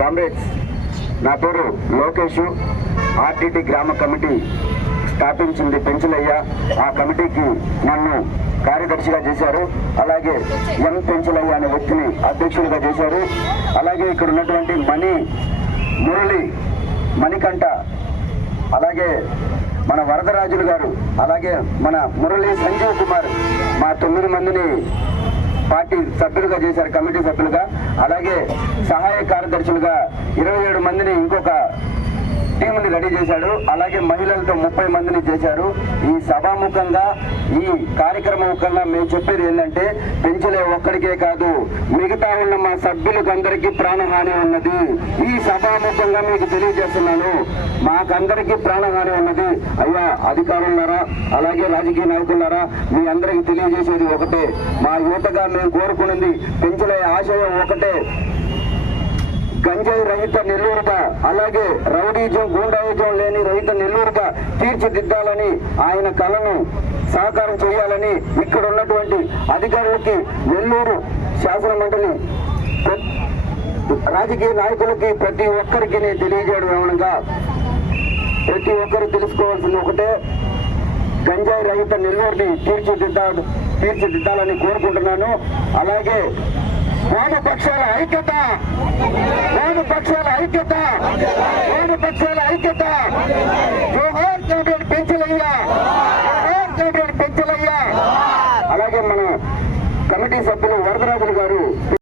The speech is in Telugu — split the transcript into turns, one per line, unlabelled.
కామ్రేడ్స్ నా పేరు లోకేష్. ఆర్టీటీ గ్రామ కమిటీ స్థాపించింది పెంచులయ్య. ఆ కమిటీకి నన్ను కార్యదర్శిగా చేశారు. అలాగే ఎం పెంచులయ్య అనే వ్యక్తిని అధ్యక్షుడిగా చేశారు. అలాగే ఇక్కడ ఉన్నటువంటి మణి మురళి మణికంఠ అలాగే మన వరదరాజులు గారు అలాగే మన మురళి సంజీవ్ కుమార్ మా తొమ్మిది మందిని పార్టీ సభ్యులుగా చేశారు కమిటీ సభ్యులుగా. అలాగే సహాయ కార్యదర్శులుగా ఇరవై ఏడు మందిని ఇంకొక టీంని రెడీ చేశాడు. అలాగే మహిళలతో ముప్పై మందిని చేశారు. ఈ సభాముఖంగా ఈ కార్యక్రమముఖంగా మేము చెప్పేది ఏంటంటే పెంచలే ఒక్కడికే కాదు మిగతా ఉన్న మా సభ్యులకు అందరికీ ప్రాణహాని ఉన్నది. ఈ సభాముఖంగా మీకు తెలియజేస్తున్నాను. మాకందరికీ ప్రాణహాని ఉన్నది. అయ్యా అధికారులారా అలాగే రాజకీయ నాయకులారా మీ అందరికీ తెలియజేసేది ఒకటే. మా యువతగా మేము కోరుకున్నది పెంచలే ఆశయం ఒకటే. గంజాయి రహిత నెల్లూరుగా అలాగే రౌడీజం గూండాయిజం లేని రహిత నెల్లూరుగా తీర్చిదిద్దాలని ఆయన కళను సహకారం చేయాలని ఇక్కడ ఉన్నటువంటి అధికారులకి నెల్లూరు శాసన మండలి రాజకీయ నాయకులకి ప్రతి ఒక్కరికి నేను తెలియజేయడం ఏమనగా ప్రతి ఒక్కరు తెలుసుకోవాల్సింది ఒకటే. గంజాయి రహిత నెల్లూరుని తీర్చిదిద్దా తీర్చిదిద్దాలని కోరుకుంటున్నాను. అలాగే వామపక్షాల ఐక్యత వామపక్షాల ఐక్యత వామపక్షాల ఐక్యత. జోహార్ చౌడరి పెంచలయ్యా జోహార్ చౌడరి పెంచలయ్యా. అలాగే మన కమిటీ సభ్యులు వరదరాజులు గారు